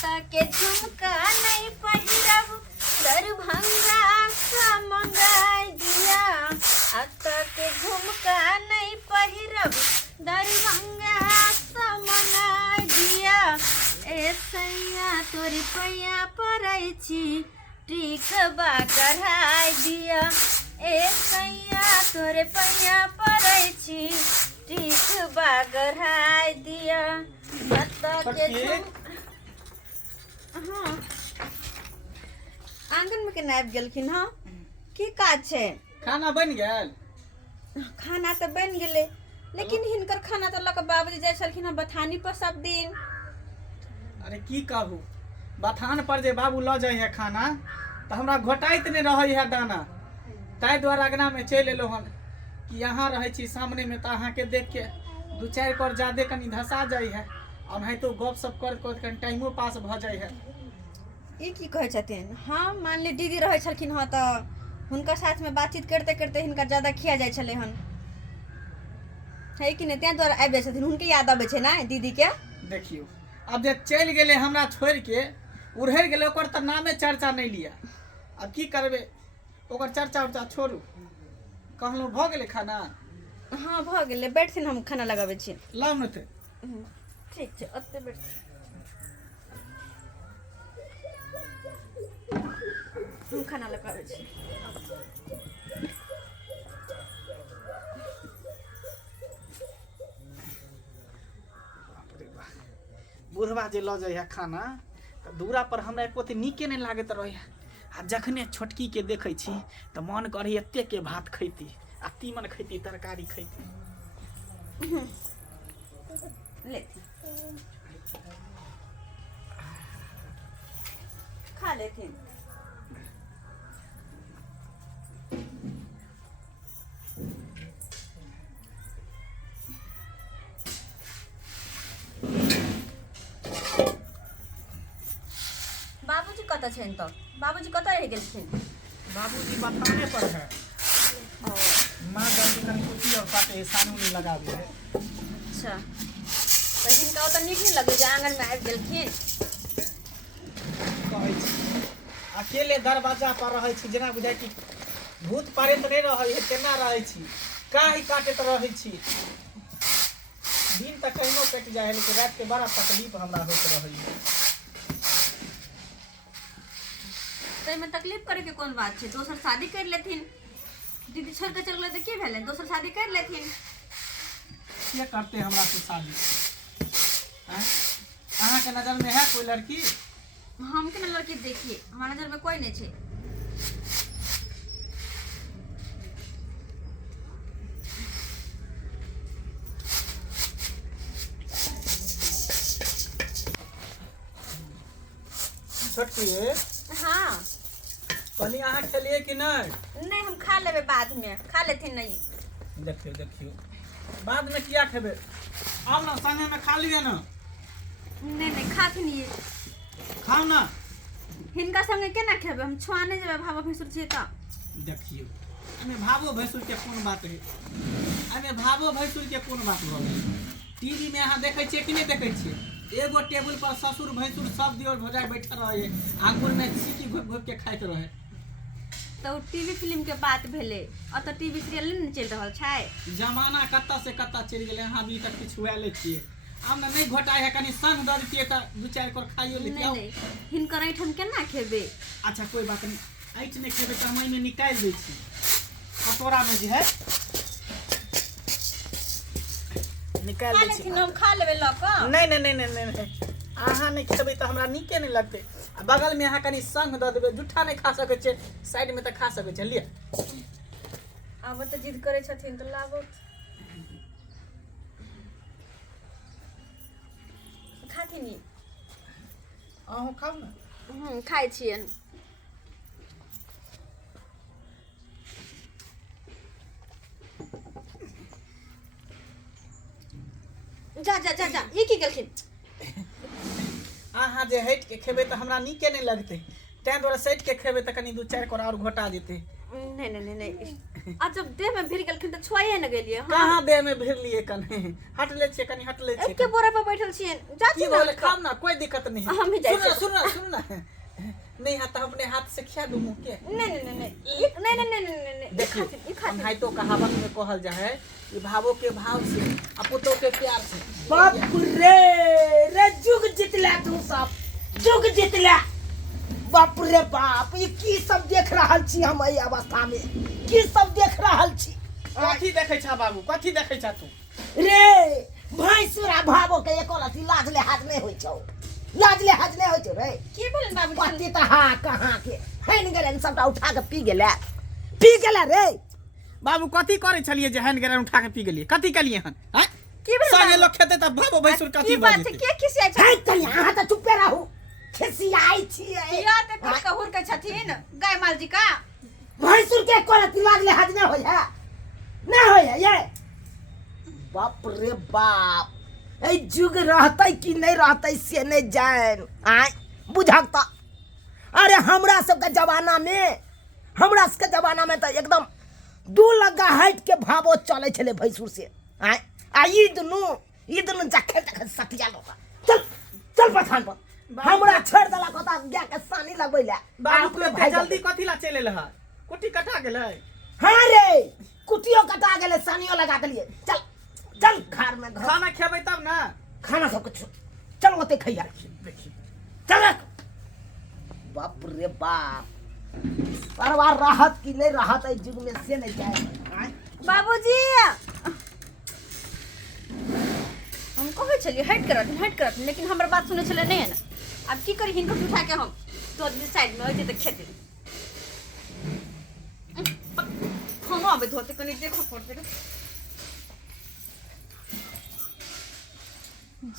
आता के झुमका नहीं पहिरब दरभंगा सा मंगाई दिया। आता के झुमका नहीं पहिरब दरभंगा सा मंगाई दिया। ए सैया तोरी पैया पड़ै छी टिकबा कढ़ाई दिया। ए सैया तोरे पैया पड़ै छी टिकबा गढ़ाई दिया। आता के हाँ आंगन में केना आबि गेलखिन। हाँ की काज छै? खाना बन गेल? खाना तो बन गेलै, लेकिन हिनकर खाना तो लऽ कऽ बाबूजी जाइ छलखिन हँ बथानी पर सब दिन। अरे की कहू, बथान पर जे बाबू लऽ जाइ है खाना तऽ हमरा घोटाइत नहीं रहे है दाना। ताहि द्वारे अगना में चलि एलहुँ हन कि यहाँ रहै छी सामने में, तऽ अहाँके देख के दू चारि कर ज्यादे कनि धसा जाइ है। और नहीं तो गप सप कर कनि टाइमो पास भ जाइ है। ई की कहै छथिन? हाँ मान ली दीदी रहै छलखिन हँ तऽ हुनकर साथ में बातचीत करते करते हिनकर ज्यादा खिया जाइ छलै हन, है कि नहीं? तें द्वारे आबि जाइ छथिन, हुनके याद आबै छै ना दीदी के। देखियो अब जे चलि गेले हमरा छोड़ के उड़हरि गेले, ओकर तऽ नामे चर्चा नहीं लिया। अब की करबे, ओकर चर्चा उर्चा छोड़ू। कहलहुँ भऽ गेलै खाना? हाँ भऽ गेलै, बैठथिन हम खाना लगाबै छी। लाउ न तऽ। ठीक छै ओते बैठ। हम खाना लगाबै छी। बुढ़वा जे लऽ जाइ है खाना तऽ दूरा पर हमरा एकोते नीके नहीं लागैत रहे है। आ जखने छोटकी के देखै छी तऽ मन करे एते के भात खैती, आ तीमन खैती, तरकारी खैती। लेथिन खा लेथिन। बाबूजी कतऽ छनि तऽ? बाबूजी कतऽ रहि गेलखिन? बाबूजी बथाने पर है। माँ जल्दी कनि कुटी और पाते सानू नहीं लगाबे है। अच्छा तऽ हिनका ओतऽ नीक नहीं लगे जे आंगन में आबि गेलखिन? कहै छी अकेले दरवाजा पर रहै छी, जेना बुझाइ कि भूत पारैत नहीं रहै है तेना रहै छी। काही काटैत रहै छी। दिन तक कहिनो कटि जाइ है, लेकिन रात के बड़ा तकलीफ हमरा होइत रहै है। ताहिमे तकलीफ करे के कोन बात छै? दोसर शादी कर लेथिन। दीदी छोड़ के चल गेलै तऽ की भेलै? दोसर शादी कर लेथिन। के करते हमरा से शादी? अहाँ के नजर में है कोई लड़की? हम के ना लड़की देखिए, हमारा नजर में कोई नहीं छै। छोटकी हाँ कहली अहाँ खेलिए कि नहीं? नहीं हम खा लेबे बाद में, खा लेथिन नहीं। देखियो देखियो बाद में किया खेबे? आओ ना संगे में खा लिए ना। नहीं नहीं खाथिन ये। खाओ ना। हिनका संगे केना खेबे? हम छुआ नहीं जेबे भावा भैंसुर छियै तऽ। देखियो एमे भावो भैंसुर के कोन बात है? एमे भावो भैंसुर के कोन बात भऽ गेल? टीवी में अहाँ देखै छियै कि नहीं देखै छियै? एगो टेबुल पर ससुर भैंसुर सब दियोर भौजाई बैठल रहे, आंगुर में सीटी घोप घोप के खाइत रहे। तो टीवी फिल्म के बात भेले, अतऽ टीवी सीरियल नहीं चल रहल छै। जमाना कत्ता से कत्ता चलि गेलै, अहाँ अभी तक किछु हुआ ले छियै। आब ना नहीं घोटाई है, कनी संग दऽ दितियै तऽ दू चारि कर खाइयो लेतियै। नहीं हिनकर ऐठन केना खेबे? अच्छा कोई बात नहीं, ऐठ नहीं खेबे तऽ हम में निकालि दै छी कटोरा में जे है निकाल दै छी। हम खा लेबे लऽ कऽ। नहीं नहीं नहीं नहीं नहीं अहाँ नहीं खेबै तऽ हमरा नीके नहीं लगतै। आ बगल में अहाँ कनी संग दऽ देबै, जूठा नहीं खा सकै छै, साइड में तऽ खा सकै छै। लिअ आब तऽ जिद करै छथिन तऽ लाबो। खाथिन ई? अहूँ खाउ ना। खाइ छियनि। जा जा जा जा ई की गेलखिन? अहाँ जे हटि के खेबै तऽ हमरा नीके नहीं लगतै, तें द्वारे सटि के खेबै तऽ कनी दू चारि कर और घोटा जेतै। नहीं नहीं नहीं नहीं आज जब देह में भिड़ गेलखिन त छुआइए न गेलिए हां कहाँ देह में भिड़ लिए कने हट ले छे कनी हट ले छे एके बोरा पर बैठल छिए जाती की बोले खाम ना कोई दिक्कत नहीं है हम ही जाए सुन ना नहीं हाथ अपने हाथ से खिया दूं के नहीं नहीं नहीं नहीं नहीं नहीं नहीं देखिए हम हाई तो कहावत में कहल जा है कि भावों के भाव से अपुतों के प्यार से बाप रे रे जुग जितला तू सब जुग जितला बाप रे बाप ये की सब देख रहल छी हम एई अवस्था में की सब देख रहल छी कथी देखै छा बाबू कथी देखै छा तू रे भैंसुरा भावो के एको लती लाज ले हाथ नहीं होई छौ लाज ले हाथ नहीं होई छौ रे की भेलन बाबू पति त हा कहां के हैन गेलन सबटा उठा के पी गेला रे बाबू कथी करे छलिए जे हैन गरम उठा के पी गेलिए कथी कलिए हन हैं की भेलन संगे लोग खेते त भाबो भैंसुर कथी की बात बोलते है के खिसियाइ छ है त यहां त चुपे रहू खिसियाई छी या त कुछ कहूर के छथिन गाय माल जी का भैंसुर के एको लती लाज ले हाथ नहीं होई है ना होई है ये बाप रे बाप ए जुग रहतै कि नहीं रहतै से नहीं जान आय बुझक त अरे हमरा सबके जमाना में त एकदम दू लगा हट के भावो चले छले भैंसुर से आय आ ई दुनु जखे तक सतिया लोग चल पठान पर हमरा छोड़ देला कता गया के सानी लगबैला बाबू तू एते जल्दी कथी ला चले लहा कुटी कटा गेलै हां रे कुटियो कटा गेले सानियो लगा देलिए चल घर में खाना खेबै तब ना खाना सब कुछ चल ओते खैया देखी चल बाप रे बाप परवार राहत की नहीं राहत है जुग में से नहीं जाए बाबूजी हम कहै छलिए हट करत लेकिन हमर बात सुनै छले नहीं है ना अब की करी हिनको उठा के हम तो साइड में होते त खेते हम अबे धोते कनी देखो पड़ते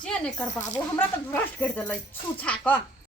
जे नहीं कर बाबू हमरा तो भ्रष्ट कर देलै छू छा क